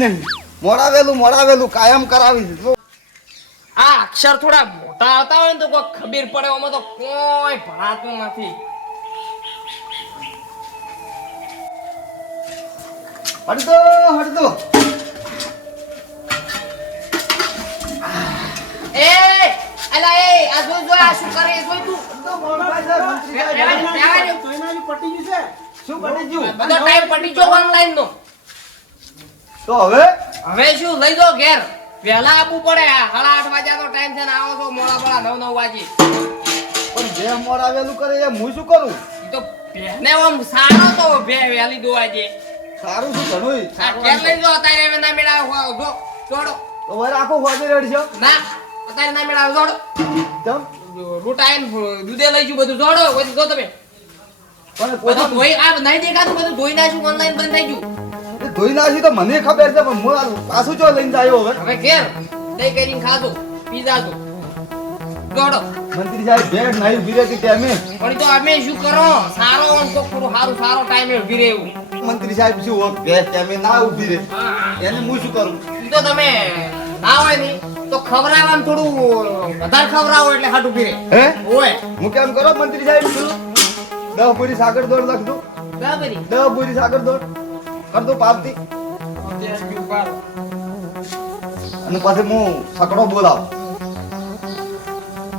નહીં. મોડાવેલું મોડાવેલું કાયમ કરાવી દીધું. આ અક્ષર થોડા મોટા આવતા હોય ને તો કોઈ ખબીર પડે આમાં તો કોઈ ભણાતું નથી. હટદો હટદો એ અલા એ આ જો જો આ શું કરે જોઈ તું. હટદો, મોડું છે. શું પટી ગયું? બધો ટાઈમ પટી ગયો ઓનલાઈન નો. તો હવે? હવે શું? લઈ દો ઘેર. વહેલા આપવું પડે. સાડા આઠ વાગ્યા તો ટાઈમ છે ને આવો તો મોડા મોડા નવ નવ વાગી. પણ જે મોડાવેલું કરે એ હું શું કરું? તો ને આમ સારો તો બે વહેલી દો. આજે સારું શું ઘણું ઘેર લઈ દો અત્યારે હવે ના મેળા જો જોડો. તો વરે આખો હોજે રેડશો ના અત્યારે ના મેળા જોડો. તમ રૂટ આઈને દૂધે લઈ જુ બધું જોડો બધું જો તમે. પણ કોઈ આ નહીં દેખાતું બધું ધોઈ નાખ્યું ઓનલાઈન બંધ થઈ ગયું. ધોઈ નાખી તો મને ખબર છે પણ હું પાછું જો લઈને આવ્યો હવે. હવે ઘેર. દહીં કરીને ખાધું પીધા તો ગોડો મંત્રી સાહેબ ભેટ નહીં ઊભી રહેતી ટાઈમે પણ તો અમે શું કરો? સારો કોક થોડું સારું સારો ટાઈમે ઊભી રહેવું મંત્રી સાહેબ શું હોત ભેટ ટાઈમે ના ઊભી રહે. એને હું શું કરું? તો તમે ના હોય ને તો ખવરાવાનું થોડું વધારે ખવરાવો એટલે હાટ ઊભી રહે. હે? ઓય. હું કેમ કરો મંત્રી સાહેબ શું દહ પૂરી સાગર દોડ લખ દો દહ પૂરી સાગર દોડ. કર દો પાપથી અને પછી હું સકડો બોલાવ.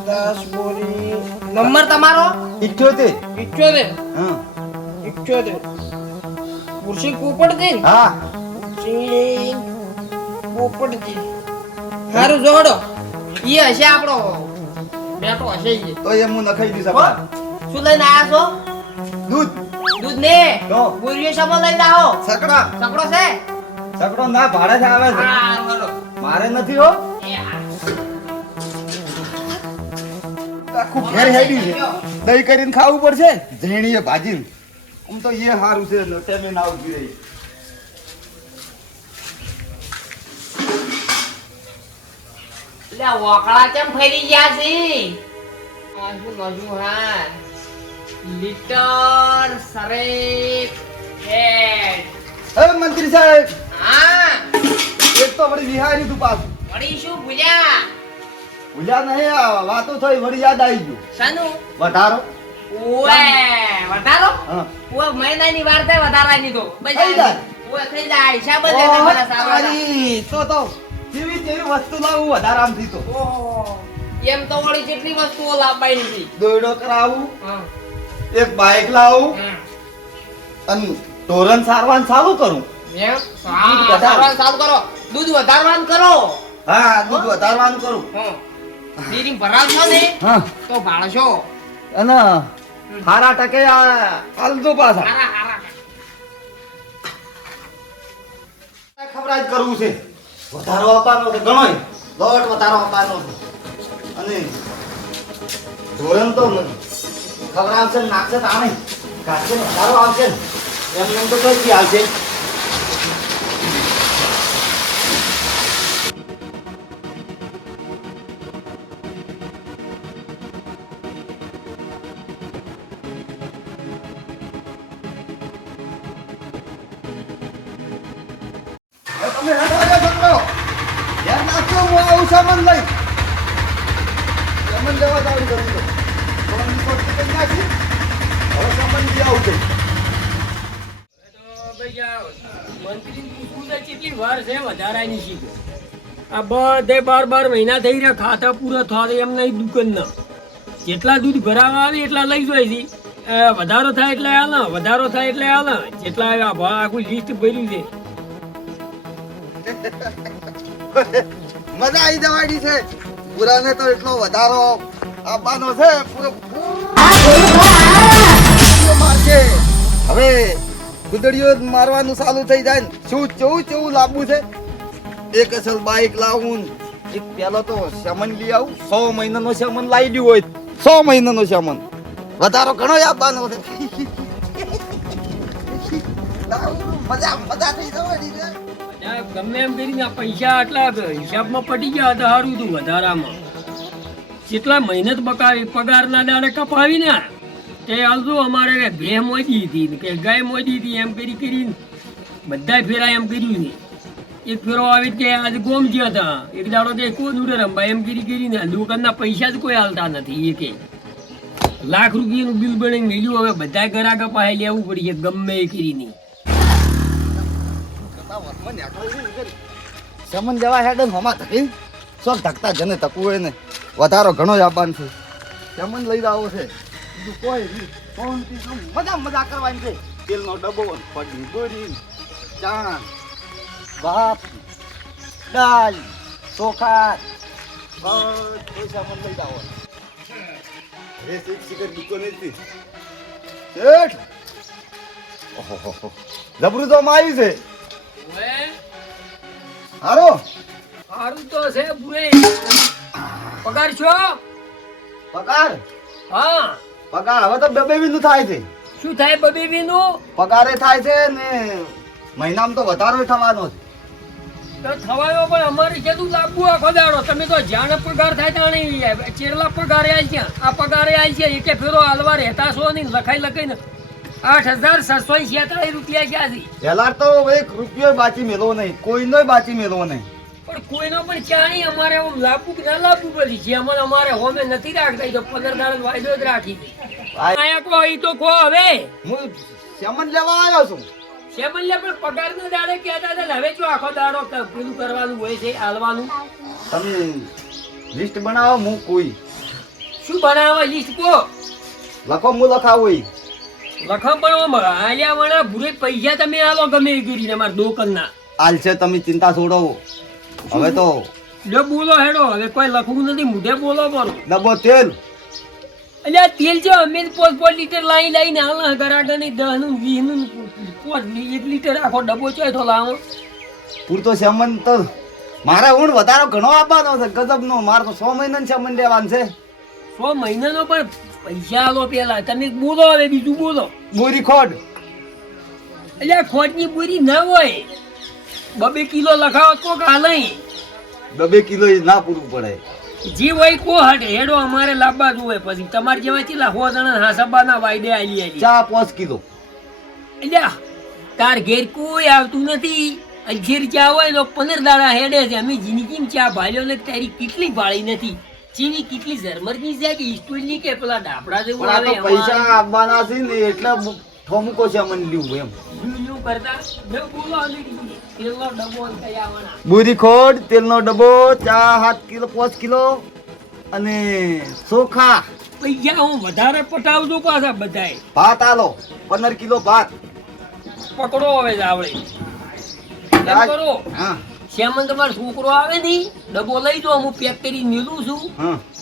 દસ નંબર તમારો? ઇઠ્યોતેર. ઇઠ્યોતેર? હા. ઇઠ્યોતેર. કુર્સી પોપટજી? હા. કુર્સી પોપટજી સારું જોડો. ઈ હશે આપણો બેટો હશે ઈ. તો એ હું નખાઈ દઈશ. શું લઈને આયા છો? દૂધ. દૂધ ને તો. ગુરિયો સમો લઈને આવો સકડા સકડો છે? સકડો ના ભાડે થી આવે છે. મારે નથી હો. આખું ઘેર હેડ્યું છે. દહીં કરીને ખાવું પડશે? ઝીણીએ ભાજી આમ તો એ સારું છે ટેમે ના ઊભી રહી લે વોકળા કેમ ફરી ગયા છે? આ શું હા લીટર સરેક હેડ હવે મંત્રી સાહેબ હા. એક તો વળી વિહારી તું પાછું. વળી શું ભૂલ્યા? ભૂલ્યા નહીં આ વાતો થઈ વળી યાદ આવી ગયું. શાનું? વધારો. ઓએ વધારો? હા. ઓએ મહિનાની વાર થાય વધારાની તો બસ થઈ જાય. ઓએ થઈ જાય. હિસાબ જ સારો તો તો જેવી વસ્તુ લાવું વધારામથી તો. એમ તો વળી જેટલી વસ્તુઓ લાવવાની હતી દોયડો કરાવું. હા. એક બાઇક લાવું અને તોરણ સારવાન ચાલુ કરું. એમ વધારો. ચાલુ કરો. દૂધ વધારવાનું કરો. હા દૂધ વધારવાનું કરું. ડેરી ભરાવશો ને તો ભાળશો. અને હારા ટકે આ પાછા. હારા હારા. ખબરાજ કરવું છે. વધારો આપવાનો છે લોટ વધારો આપવાનો છે. અને ધોરણ તો ને નાખશે તો આણે ને સારો આવશે ને. એમ એમ તો કઈ આવશે બધે બાર બાર મહિના થઈ રહ્યા, ખાતા પૂરા થાય એમ નહીં દુકાનના. જેટલા દૂધ ભરાવા આવે એટલા લઈ જાય વધારો થાય એટલે હાલ, વધારો થાય એટલે હાલ. જેટલા આખું લિસ્ટ ભર્યું છે. મજા આવી જવાની છે. પુરાને તો એટલો વધારો આપવાનો છે, પૂરો હવે ગુદડીઓ મારવાનું ચાલુ થઈ જાય ને. શું ચૌ કેવું લાંબુ છે? એક અસલ બાઈક લાવું એક પેલો તો સામાન લઈ આવું. સો મહિનાનો સામાન લાવી દઉં હોય. સો મહિનાનો સામાન. વધારો ઘણો આપવાનો મજા મજા થઈ જવાની ગમે એમ કરીને પૈસા આટલા હિસાબમાં પડી ગયા હતા સારું હતું વધારામાં. કેટલા મહેનત બકાવી પગારના દાડે કપાવી ને તે હાલતું અમારે ભે મોદી હતી ને, કે ગાય મોદી હતી એમ કરી કરીને, બધાય ફેરા એમ કર્યું છે. એક ફેરો આવી કે આજે ગોમ ગયા હતા. એક દાડો તો એકો દૂડે રમવા. એમ કરી કરીને દુકાનના પૈસા જ કોઈ હાલતા નથી એ કે લાખ રૂપિયાનું બિલ બની મેલ્યું, હવે બધા ગ્રાહક પાસે લેવું પડશે ગમે એ કરીને સમન જવા હેડે ને થકી શોખ ધકતા જને તકવું હોય ને, વધારો ઘણો જ આપવાનું છે. સમન લઈ આવો છે. બીજું કોઈ મજા મજા કરવાની છે. તેલનો ડબ્બો ને પડી દોરી ચા ભાત દાળ ચોખા કોઈ સામાન લઈ આવો એ સિક સિકર દુકાને હતી શેઠ. ઓહો જબરું તો મારી છે. હારો? હારું તો છે ભૂએ પગાર છો? પગાર? હા. પગાર? હવે તો બે બે નું થાય છે. શું થાય બબીબી બિંદુ પગારે થાય છે ને મહિનામાં તો વધારો થવાનો છે. તો થવાયો પણ અમારે કેટલું લાગવું આખો દાડો તમે તો જાણે પગાર થાય તાણે ચેરલા પગારે આવી છે. આ પગારે આવી છે. એકે ફેરો હાલવા રહેતા છો નહીં. લખાઈ લખાઈને આઠ હજાર છસો છેતાળીસ રૂપિયા ક્યાંથી પેલા તો એક રૂપિયો બાચી મેળવો નહીં. કોઈનો બાકી મેળવો નહીં. પણ કોઈનો પણ ચાણી અમારે લાવવું કે ના લાવવું પછી જેમ અમારે હોમે નથી રાખતા તો પંદર દાડો વાયદો જ રાખી આયા કો ઈ તો કો હવે. હું સમન લેવા આવ્યો છું. શેમલ્યા પણ પગાર ના દાડે કહેતા હતા હવે જો આખો દાડો પેલું કરવાનું હોય છે હાલવાનું. તમે લિસ્ટ બનાવો હું કોઈ. શું બનાવવા લિસ્ટ કો લખો હું લખાવું ઈ. લખમ પણ આલ્યા વણા ભૂરે પૈસા તમે આલો ગમે એ કરીને અમારા દુકાનના. હાલ છે તમે ચિંતા છોડો. હવે તો જો બોલો હેડો હવે કોઈ લખવું નથી મુઢે બોલો પણ. ડબો તેલ. અલ્યા તેલ જો અમે પોત પોત લીટર લાઈ લાઈને આલા ગરાડા ની દહનું વીસનું પોત એક લીટર આખો ડબ્બો છે તો લાવો. પૂરતો સેમન તો મારે ઊંડ વધારો ઘણો આપવાનો છે ગજબનો. મારે તો સો મહિનાનું સેમન લેવાનું છે. સો મહિનાનો પણ પૈસા આલો પેલા. તમે બોલો હવે બીજું બોલો. બોરી ખોટ અલ્યા ખોટની પૂરી ના હોય. બબે કિલો લખાવો તો કાલે. બબે કિલો ના પૂરું પડે. જે હોય કો હટે હેડો અમારે લાંબા જોવે પછી. તમારે જેવા ચીલા હો જણા હાસબાના વાયદે આલી આલી ચા પોસ કીધો. અલ્યા તાર ઘેર કોઈ આવતું નથી. અગિયાર ચા હોય તો પંદર દાડા હેડે છે. અમે જિંદગીમાં ચા ભાલ્યો ને તારી કેટલી ભાળી નથી? ચીની કેટલી ઝરમરની છે કે સ્ટોલની કે પેલા ડાપડા જેવું આવે? પૈસા આપવાના છે ને એટલે ઠોમકો સેમન લીધું એમ. યુ કરતા? બોલો અને તેલનો ડબ્બો ચા સાત કિલો પાંચ કિલો અને ચોખા. પૈયા હું વધારે પટાવજો પાછા બધાય. ભાત આલો પંદર કિલો ભાત. પકડો હવે જાવડે કરો. હા. શ્યામન તમારો છોકરો આવે નહીં ડબ્બો લઈ જો હું પેક કરી મેલું છું.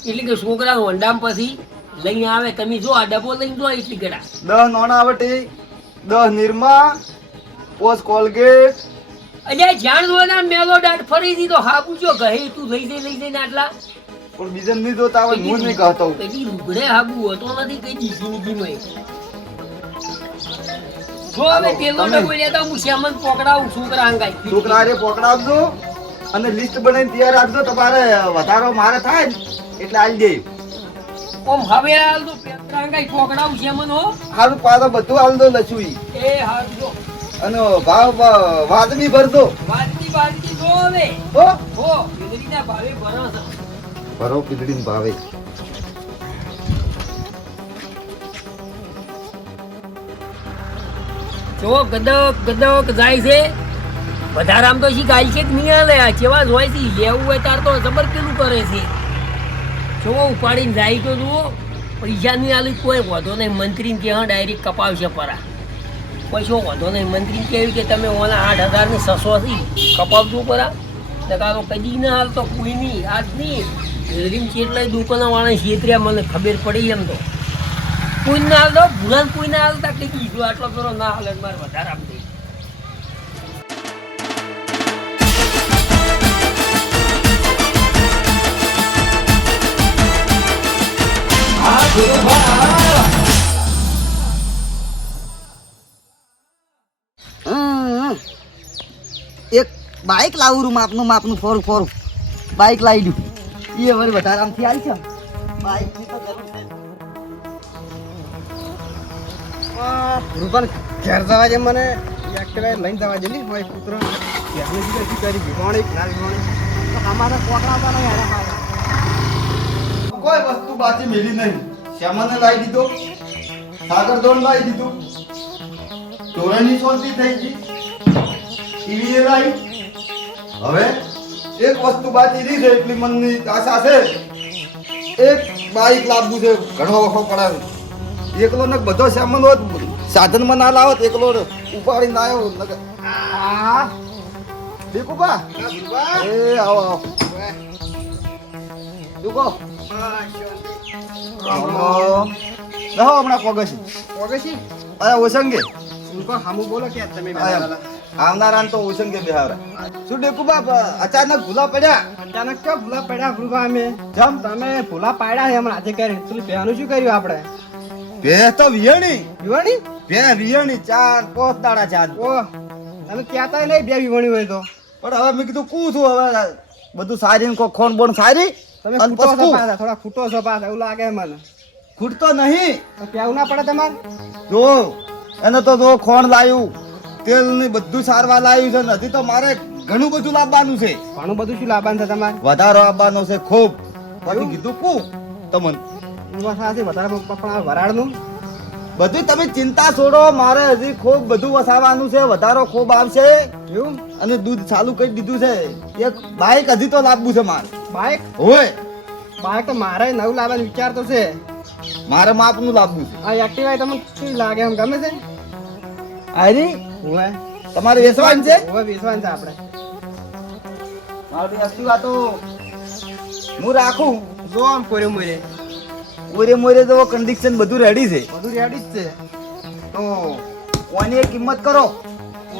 એટલે કે છોકરા વંડામ પછી લઈને આવે. તમે જો આ ડબ્બો લઈને જો એટલી ગડા દસ નોણાવટી દહ નિરમા પોસ કોલગેટ અલ્યા જાણ દો ના મેલો દાટ ફરી દીધો. હાબુ જો ગહે તું લઈ જઈ લઈ જઈને આટલા. પણ બીજા નહીં જોતા હોય હું નહીં કહેતો કદી રૂગડે હાબુ હતો નથી કઈ જિંદગીમાં જો હવે પેલો ડબ્બો લેતા હું શ્યામન પકડાવું છોકરા અંગાઈ. છોકરા રે પકડાવજો અને લિસ્ટ બનાવીને તૈયાર રાખજો. તમારે વધારો મારે થાય એટલે આવી દે. ઓમ હવે આલ દો પેલા અંગાઈ પકડાવું શ્યામન હો. સારું પાછો બધું આલ દો લચુઈ એ હાલ જો. અને ભાવ વાજબી ભરજો. વાજતી વાજતી જો હવે. હો? હો વીજળીના ભાવે ભરો ભરો પીધડી ભાવે. જો ગદક ગદક જાય છે. વધારામ તો શી ગાય છે કે નહીં હાલે? આ કેવા જ હોય છે. લેવું હોય તાર તો જબર પેલું કરે છે. જો ઉપાડીને જાય તો જુઓ. પૈસા નહીં આલી કોઈ વાંધો નહીં. મંત્રીને કે હા ડાયરેક્ટ કપાવશે પરા. શું વાંધો નહીં. મંત્રી કહ્યું કે તમે ઓના આઠ હજારની સસોથી કપાવજો પરા. નકારો કદી ના હાલ તો કોઈ નહીં, આજ નહીં. રીમ કેટલાય દુકાનવાળા છેતર્યા મને ખબર પડી એમ તો. કોઈ ના હાલ દો ભૂલાન કોઈ ના હાલતા કે કીધું આટલો કરો ના હાલે મારે વધારે આમ દઈ એક બાઈક લાવું રૂ માપનું માપનું ફોરું ફોરું. બાઈક લાવી દઉં. એ વળી વધારે આમથી આવી છે. બાઈકની તો જરૂર ઘેર જવા જે મને. એક્ટિવા લઈને જવા જેલી ભાઈ પુત્ર ઘેરની બીજે શું કરી ભીગોણી ના ભીગોણી તો અમારે કોકડા હતા નહીં હેરા કોઈ વસ્તુ બાકી મેલી નહીં. શ્યામાને લાવી દીધો. સાગર દોન લાવી દીધું. ધોરણની શાંતિ થઈ ગઈ. ટીવી એ લાવી હવે એક વસ્તુ બાકી રહી છે એટલી મનની આશા છે. એક બાઈક લાવવું છે ઘણો વખો પડાવે એકલો ને બધો સામાન હોત સાધનમાં ના લાવત એકલો ઉપાડી ના આવ્યો દીકુબા? એ આવો આવો. દીપો હમણાં પગસી. ઓગસી અરે ઓસંગે? રૂપા હામું બોલો કે તમે. આવનારા તો ઓસંગે બેહાવરા શું ડેકુબા અચાનક ભૂલા પડ્યા અચાનક ક્યાં ભૂલા પડ્યા રૂપા અમે જમ તમે ભૂલા પાડ્યા હમણાં આજે કરી પેલું પહેવાનું શું કર્યું આપણે બે તો વિયણી વિવાણી બે વિયણી ચાર પોત દાડા ચાર ઓ તમે કહેતા નહીં બે વિવાણી હોય તો પણ હવે મેં કીધું કું છું હવે બધું સારી કો ખોન બોન સારી તમે ફૂટો છો કું? પાછા થોડા ફૂટો છો પાછા એવું લાગે મને ખૂટતો નહીં તો કેવું ના પડે તમારે જો એને તો જો ખોણ લાવ્યું તેલ ને બધું સારવા લાવ્યું છે હજી તો મારે ઘણું બધું લાવવાનું છે. ઘણું બધું શું લાવવાનું છે તમારે? વધારો આપવાનો છે ખૂબ. પછી કીધું કુ? તમને. એમાં વધારે પણ વરાળનું? બધું તમે ચિંતા છોડો મારે હજી ખૂબ બધું વસાવવાનું છે વધારો ખૂબ આવશે. એવું? અને દૂધ ચાલુ કરી દીધું છે. એક બાઈક હજી તો લાવવું છે મારે. બાઇક હોય. બાઇક તો મારે નવું લાવવાનો વિચાર તો છે. મારે માપનું લાવવું છે. આ એક્ટિવા તમને શું લાગે એમ ગમે છે? આરી તમારે વેસવાન છે? હવે વેચવાનું છે આપણે. મારી તો હું રાખું? જો આમ કોરે મોરે. મોરે મોરે તો કન્ડિશન બધું રેડી છે. બધું રેડી જ છે. તો કોની કિંમત કરો?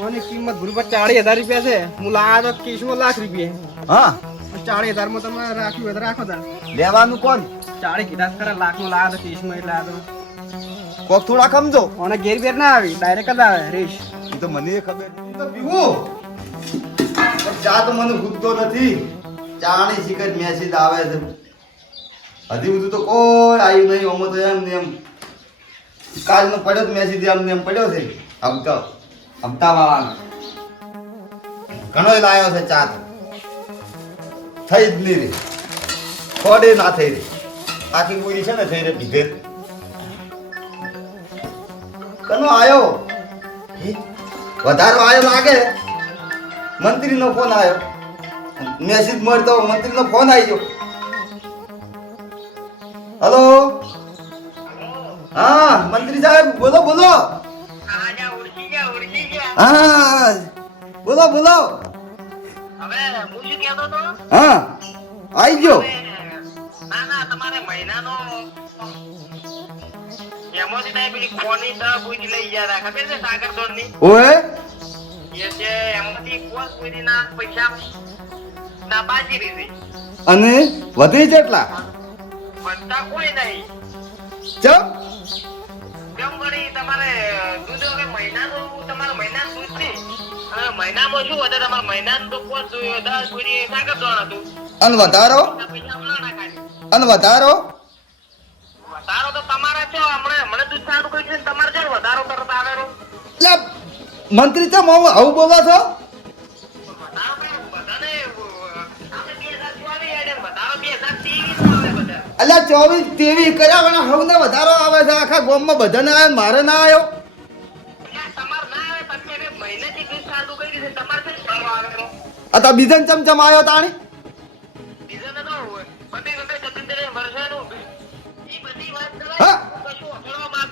ઓની કિંમત? ગુરુ ચાળીસ હજાર રૂપિયા છે. હું લાવ્યો તો કેસમાં લાખ રૂપિયા. હા. ચાળીસ હજારમાં તમે રાખ્યું હોય તો રાખો તાર. લેવાનું કોણ? ચાળીસ કીધા ખરા લાખનું લાવ્યો તો કેસમાં એટલે આ તો. કોક થોડા સમજો અને ઘેર બેર ના આવી ડાયરેક્ટ જ આવે રીશ એ તો મને એ ખબર તો પીવું. પણ ચા તો મને ભૂખતો નથી. ચાની શિકર મેસેજ આવે છે. હજી બધું તો કોઈ આવ્યું નહીં અમો તો એમ ને એમ. કાલનો પડ્યો જ મેસેજ એમ ને એમ પડ્યો છે. હપ્તા હપ્તા વાળાનો. ઘણો લાવ્યો છે ચા તો. થઈ જ નહીં રે થોડે ના થઈ રે આખી પૂરી છે ને થઈ રે પીધે કનો આયો? વધારો આયો લાગે? મંત્રીનો ફોન આવ્યો મેસેજ મળતો મંત્રીનો ફોન આવી ગયો. હલો હા, મંત્રી સાહેબ, બોલો બોલો. હા, બોલો બોલો. હું, આવી ગયો. એમાંથી તમે પેલી ખોની દવા પૂરી લઈ ગયા હતા. ખબર છે સાગર દોડની? ઓએ એ છે એમાંથી કોસ પૂરીના પૈસા ના બાજી દીધી અને વધી જેટલા બધા કોઈ નહીં. ચમ? કેમ વળી તમારે દૂધ હવે મહિનાનું તમારે મહિનાનું દૂધ છે મહિનામાં શું વધારે તમારે મહિનાનું તો કોસ દસ પૂરી સાગર દોડ હતું. અને વધારો? અને વધારો? વધારો તો તમારે છે હમણાં મંત્રી તો આવું આવું બોલો છો? અલ્યા ચોવીસ તેવી કર્યા પણ હવને વધારો આવે છે. આખા ગામમાં બધાને આવે, મારે ના આવ્યો. હવે આ તો બીજન ચમચમ આવ્યો તાણી.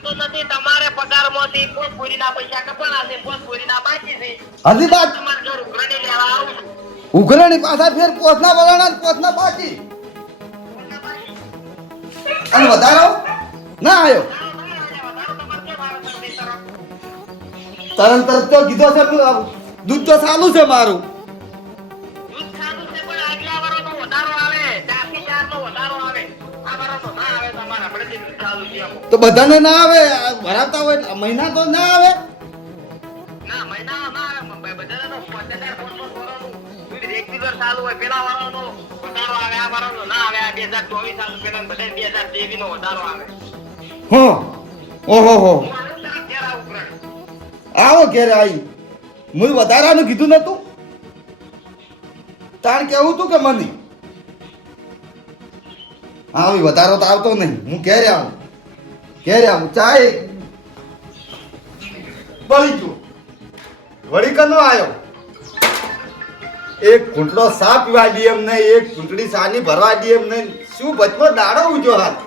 અખડવા નથી તમારે પગારમાંથી પોત પૂરીના પૈસા કપાણા છે પોત બાકી છે. હજી બાદ તમારે ઘર ઉઘરાણી લેવા આવું છું. ઉઘરાણી પાછા ફેર પોતના વલાણા પોતના બાકી. અને વધારો? ના આવ્યો તરત તરત તો કીધો છે દૂધ તો ચાલુ છે મારું. તો બધાને ના આવે ભરાવતા હોય મહિના તો ના આવે. આવે હો હો. હું ઘેર આવો હું વધારાનું કીધું નતું? તાણ કેવું તું કે મને? આવી વધારો તો આવતો નહીં. હું ઘેરે આવું. ઘેરે આવું ચાય. બળી ગયો વળી કનો આવ્યો એક ઘૂંટડો સા પીવા દે એમ નહીં એક ઘૂંટડી સાની ભરવા દે એમ નહીં શું બચમાં દાડો ઉજો હાથ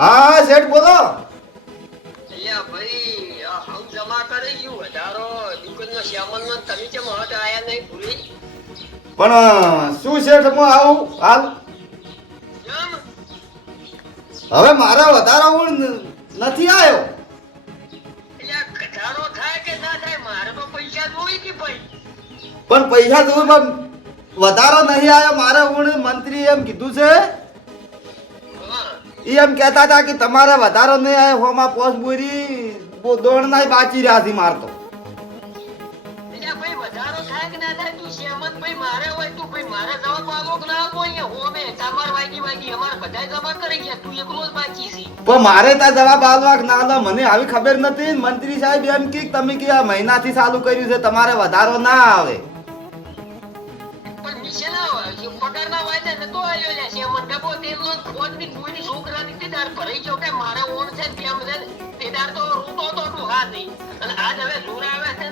હા શેઠ બોલો. અલ્યા ભાઈ હાઉ જમા કરી ગયું? વધારો દુકાનનો શ્યામનમાં તમે કેમ હટ આયા નહીં ભૂલી? પણ શું શેઠ હું આવું? હાલ? હવે મારા વધારે હું નથી આવ્યો. પણ પૈસા પણ વધારો નહીં આવ્યો. મારે હું મંત્રી એમ કીધું છે. એ એમ કહેતા હતા કે તમારે વધારો નહીં આવ્યો હોમાં પોસ બોરી દોડ નાય બાચી રહ્યા હતી મારતો કે તું શ્યામલ ભાઈ મારે હોય તું ભાઈ મારે જવાબ કે ના આપો અહીંયા હું અમે તમાર વાગી વાગી અમાર બધાય જમા કરી ગયા તું એકલો જ બાકી છે. પણ મારે તા જવાબ આલવા કે ના આલો મને આવી ખબર નથી. મંત્રી સાહેબ એમ કે તમે કે આ મહિનાથી ચાલુ કર્યું છે તમારે વધારો ના આવે. પણ નીચે ના આવે વાયદે આવ્યો છે તેલનો તે દાર ભરાઈ ગયો કે મારે ઓણ છે તેમ છે તે તો રોતો તો તું હા નહીં. અને આજ હવે જોર આવે છે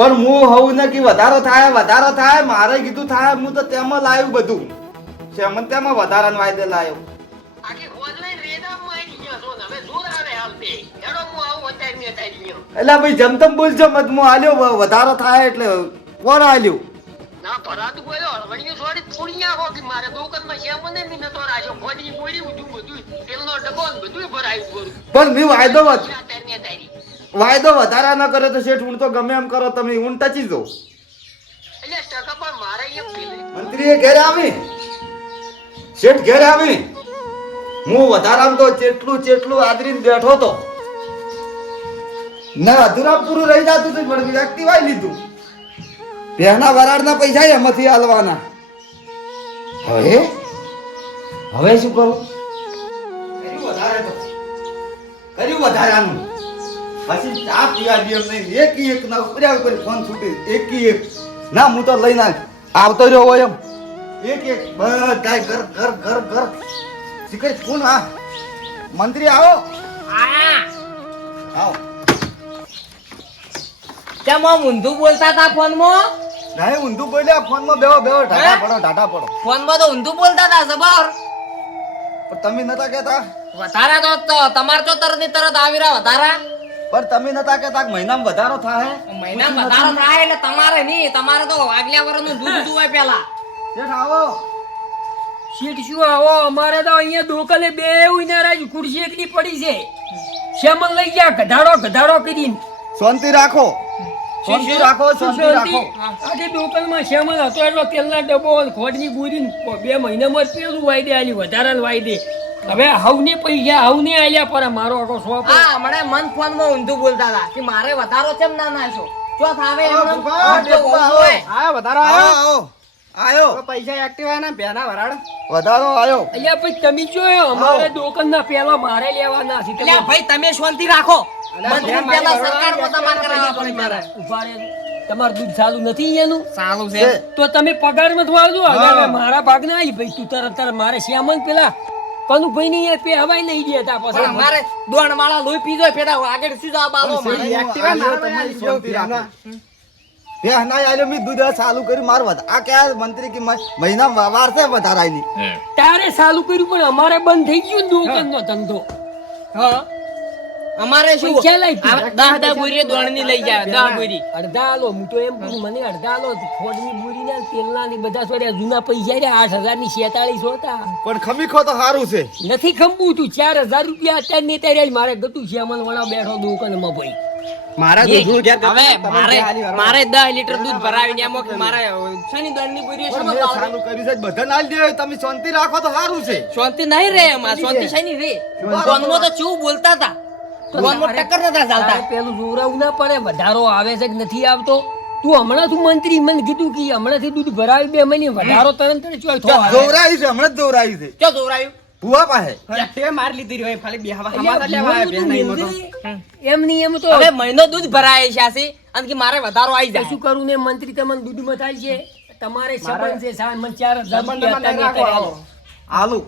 પણ હું હોઉં ને કે વધારો થાય વધારો થાય મારે કીધું થાય હું તો તેમાં લાવ્યું બધું. શેમન તેમાં વધારાનો વાયદે લાવ્યો એટલે ભાઈ જમતમ બોલજો મત હું આલ્યો વધારો થાય એટલે કોણ આલ્યો ના ભરાતું બોલ્યો હળવણીઓ છોડી પૂરી આવો કે મારે દુકાનમાં શ્યામ ને મી તો રાખ્યો ખોદની બોરી બધું બધું તેલનો ડબ્બો બધું ભરાયું પણ મેં વાયદો તારી વાયદો વધારા ન કરે તો શેઠ હું તો ગમે એમ કરો તમે હું ટચી દો મંત્રીએ ઘેરે આવી. શેઠ ઘેરે આવી. હું વધારામાં તો ચેટલું ચેટલું આદરીને બેઠો તો. ના અધૂરા પૂરું રહી જતું હતું પણ વ્યક્તિ વાય લીધું. પહેના વરાળના પૈસા એમાંથી હાલવાના હવે? હવે શું કરું? કર્યું વધારે તો. કર્યું વધારાનું. પછી ચા પીવા દે એમ નહીં એક એક ના ઉપર્યા ઉપર ફોન છૂટી. એક એક. ના હું તો લઈને આવ- આવતો રહ્યો હોય એમ. એક એક. બધા ઘર ઘર ઘર ઘર. શીખર કોણ આ મંત્રી આવો. આવો. કેમ આમ ઊંધું બોલતા હતા ફોનમાં? નહીં ઊંધું બોલ્યા ફોનમાં બેહો બેહો ઢાટા પડો ઢાટા પડો. ફોનમાં તો ઊંધું બોલતા હતા જબર. પણ તમે નતા કહેતા? વધારા તો તમાર તો તરત તરત આવી રહ્યા વધારા. પણ તમે નતા કહેતા કે મહિનામાં વધારો થાય મહિનામાં વધારો થાય એટલે તમારે નહીં. તમારે તો આગલા વર્ષનું દૂધ જોવાય પેલા શેઠ આવો. શેઠ શું આવો? અમારે તો અહીંયા દોકલે બે ઉનારા જ ખુરશી એકની પડી છે. શ્યામલ લઈ ગયા? ગધાડો ગધાડો કરીને. શાંતિ રાખો. શાંતિ રાખો શાંતિ. રાખો. આજે દોકલમાં શ્યામલ હતો એટલો તેલના ડબ્બો અને ખોટની ગુરી ને બે મહિનામાં જ પેલું વાયદે આલી વધારાનું વાયદે. હવે હવને પૈસા હવને આલ્યા પર મારો આખો શોપ હા હમણાં મન ફોનમાં ઊંધું બોલતા હતા કે મારે વધારો કેમ ના નાખો ચો થાવે. હા વધારો આવ્યો આયો. પૈસા એક્ટિવ આવ્યા પેના વરાળ. વધારો આયો. અલ્યા ભાઈ તમે જોયો અમારે દોકલના પેલા મારે લેવાના છે. અલ્યા ભાઈ તમે શાંતિ રાખો. મંત્રી પેલા સરકાર સરકારમાં તમારે કરાવવા પડે મારે. ઊભા રહે. તમારું દૂધ સારું નથી એનું સારું છે. તો તમે પગારમાં હવે મારા ભાગ ના આવી ભાઈ તું તરત તરત મારે શ્યામન પેલા કનુભાઈ ની પે હવાઈ લઈ ગયા તા પછી. મારે દોણ માળા લોહી પીધો પેલા આગળ શું જવાબ મારે? એક્ટિવ ને તમારી તમારી શાંતિ રાખો. બે હના આલ્યો મેં દૂધ ચાલુ કર્યું માર વધા આ કયા મંત્રી કે મ- મહિના વાર છે વધારાની તારે ચાલુ કર્યું પણ અમારે બંધ થઈ ગયું ને દુકાન ધંધો. હા. અમારે શું? છે લઈ દહ દહ બોરી દોણની લઈ જાય દહ બોરી અડધા આલો હું તો એમ કહું મને અડધા આલો ફોડની બોરી ના તેલના ની બધા છોડ્યા જૂના પૈસા રે 8000 ની છેતાળીસ હતા. પણ ખમીખો તો સારું છે. નથી ખંભું તું 4000 રૂપિયા અત્યારે ને ત્યારે મારે ગતું શ્યામલ વાળા બેઠો દુકાનમાં ભાઈ. મારા દૂધનું ક્યાં હવે મારે. મારે 10 લીટર દૂધ ભરાવીને એમાં કે મારે શેની શેમાં મેં લાવવાની? ચાલુ કર્યું છે બધા ના દે તમે શાંતિ રાખો તો સારું છે. શાંતિ નહીં રે એમાં શાંતિ શેની રે ફોનમાં તો ચૂ બોલતા હતા. ફોનમાં ટક્કર નતા ચાલતા. પેલું જોરાવું ના પડે વધારો આવે છે કે નથી આવતો? તું હમણાં તું મંત્રી? મને કીધું કે હમણાંથી દૂધ ભરાવી બે મહિને વધારો તરત જ ચોય થવા આવે. છે હમણાં જ છે. ચો દોરાયું ભૂવા પાસે. માર લીધી રહી ખાલી બે હવા એટલે હમાસા લેવા આવ્યા તું બેન નહીં મોટો મંત્રી, એમ નહીં એમ તો હવે મહિનો દૂધ ભરાય છે આસી, અને કે મારે વધારો આવી જાય. શું કરું ને મંત્રી તમને દૂધમાં થાય છે? તમારે સંબંધ છે સાહેબ મને ચાર હજાર. આલુ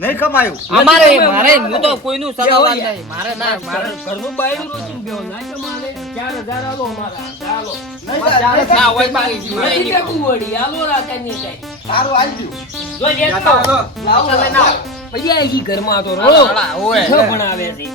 નહીં કમાયું અમારે મારે હું તો કોઈનું જે નહીં મારે ના મારે ઘરનું બાયણું રોચીને ગયો ના કમાલે ચાર હજાર આલો અમારા. ચાલો. ના હોય બાકી જીવ નહીં દેતું વળી. આલો રાતની કઈ તારું આવી ગયું જો લેતો આવો. લાવો, લાવો. પછી આવી ઘરમાં તો રો. ઓય. ભણાવે છે.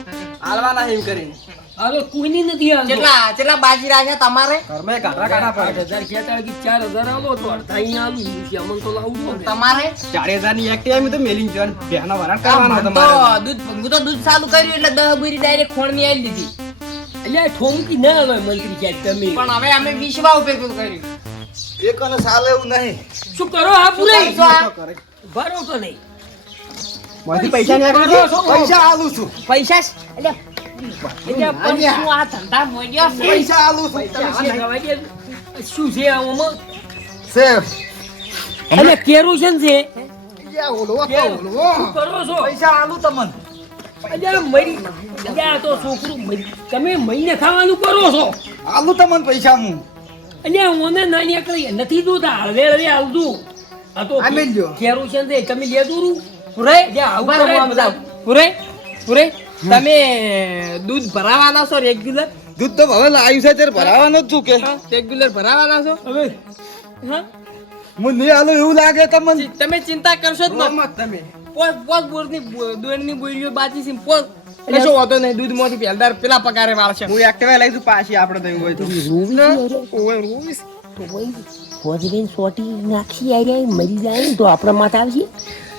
હાલવાના એમ કરીને હવે કોઈની નથી આવતો કેટલા કેટલા બાજી રાખ્યા તમારે? ઘરમાં કાઢા કાઢા પડે હજાર કહેતા કે ચાર હજાર આવો તો અડધા અહીંયા આલું. છે અમને તો લાવવું પડે. તમારે? ચાર હજારની એક્ટિવા મેં તો મેલિંગ જવાનું બેહનો વરાળ આ કરવાનો તમારે. દૂધ હું તો દૂધ ચાલુ કર્યું એટલે દહ બુરી ડાયરેક્ટ ખોણની આવી દીધી. એટલે ઠોમકી ના આવે મંત્રી ક્યાંક તમે. પણ હવે અમે વિશ્વા ઉપર કર્યું. એક અને સાલે એવું નહીં. શું કરો આ પૂરે ભરો તો નહીં. મારી પૈસા ની પૈસા આલું છું. પૈસા એટલે અને છે કેરું. શું કરો છો? પૈસા આલું તમને. અલ્યા મરી અલ્યા આ તો છોકરું તમે મહિને ખાવાનું કરો છો? આલુ તમને પૈસા હું અલ્યા ઓને નાની અકળી નથી જોતા હળવે હળવે આવતું આ તો. કેરોસન છે તમે લે દૂરું જે આવું. પૂરે પૂરે તમે દૂધ ભરાવાના છો રેગ્યુલર દૂધ તો હવે લાવ્યું છે ત્યારે ભરાવાનો જ છું કે. રેગ્યુલર ભરાવાના છો? હવે? હા? હું નહીં આલું એવું લાગે તમને? તમે ચિંતા કરશો જ ન. મત તમે. પોસ પોસ બોરની દોડની બોરીઓ બાજી છે પોસ. કશો વાંધો નહીં દૂધમાંથી પહેલદાર પેલા પગારે વાળશે. હું એક્ટિવા લઈ જઉં પાછી આપણે તો એવું હોય તો. ઓય રોવીશ ફોજરીને સોટી નાખી આવી મરી જાય ને તો આપણા માથે આવશે.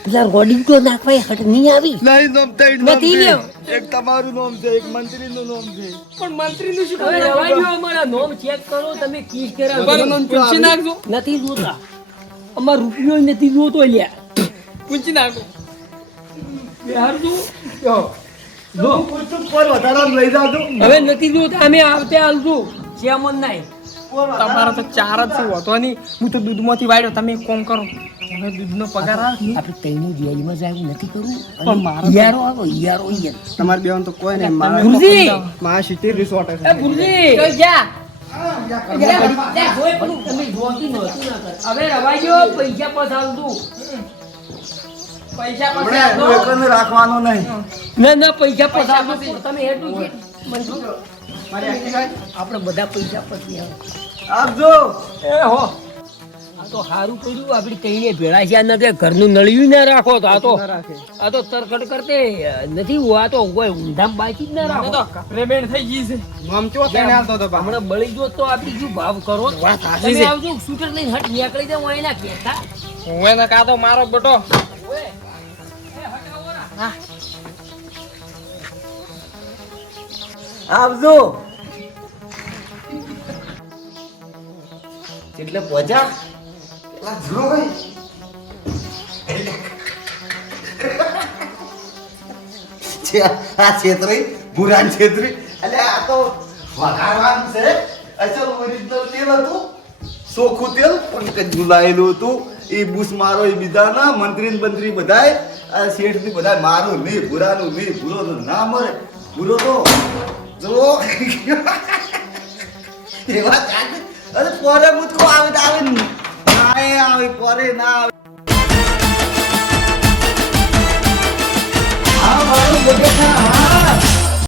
પેલા રોડી તો નાખવાય હટ નહીં આવી? નહીં નામ ત્રણ નથી લ્યો. એક તમારું નામ છે એક મંત્રીનું નામ છે પણ મંત્રી નું શું હવે રવા દ્યો અમારા નોમ ચેક કરો તમે કીસ કરાવો પૂંછી નાખજો. નથી જોતા. અમાર રૂપિયો નથી જોતો લ્યા. પૂછી નાખો. બેહારજો. જો. જો. પર વધારાનું લઈ જાજો. હવે નથી જોતા અમે આવતે હાલજો. શ્યામન નહીં તમારો તો ચાર જ છે વાંધો નહીં. હું તો દૂધમાંથી વાળ્યો તમે કોમ કરો. મને દૂધનો પગાર આપણે તઈની જેલમાં જાય નથી કરવું. પણ મારે યારો આવો યારો યાર તમારે બેવાનું તો કોઈ નહીં. મારા ગુરુજી! મારા સિટી રિસોર્ટ છે. ગુરુજી! તો જા. ત્યાં જોઈ પણ તમે જોતી નહોતી ના રાખવાનું નહીં. ના ના પૈસા પાસ પૈસા હાલતું. પછી. તમે હેઠું આપણે બધા પૈસા પછી આપજો. એ હો. તો સારું કર્યું આપડી કઈને ભેળા છે આ નથી ઘરનું નળિયું ના રાખો તો આ તો આ તો તરકટ કરતે નથી હું આ તો કોઈ ઊંધામ બાકી જ ના રાખો. તો કપરેબેન થઈ ગઈ છે. મમચો તેને આવતો તો હમણે બળી જો તો આપડી શું ભાવ કરો? વાત સાચી છે. આવજો શૂટર લઈને હટ નીકળી જાવ એના કેતા હું એને કાં તો મારો બટો. આવજો. એટલે પહોંચ્યા? પેલા જોઈ આ છેતરી ભૂરાન છેતરી એટલે આ તો વઘારવાનું છે અચલ ઓરિજિનલ તેલ હતું ચોખ્ખું તેલ પણ ગુલાયેલું હતું એ બુસ મારો એ બીજાના મંત્રી મંત્રી બધાય આ શેઠ બધાય બધા મારું નહીં ભૂરાનું નહીં ભૂરો તો ના મરે ભૂરો તો જો એવા અરે પોરે મુતકો આવે તો આવે એ આવે પોરે ના આવે. આ મારું બટેકા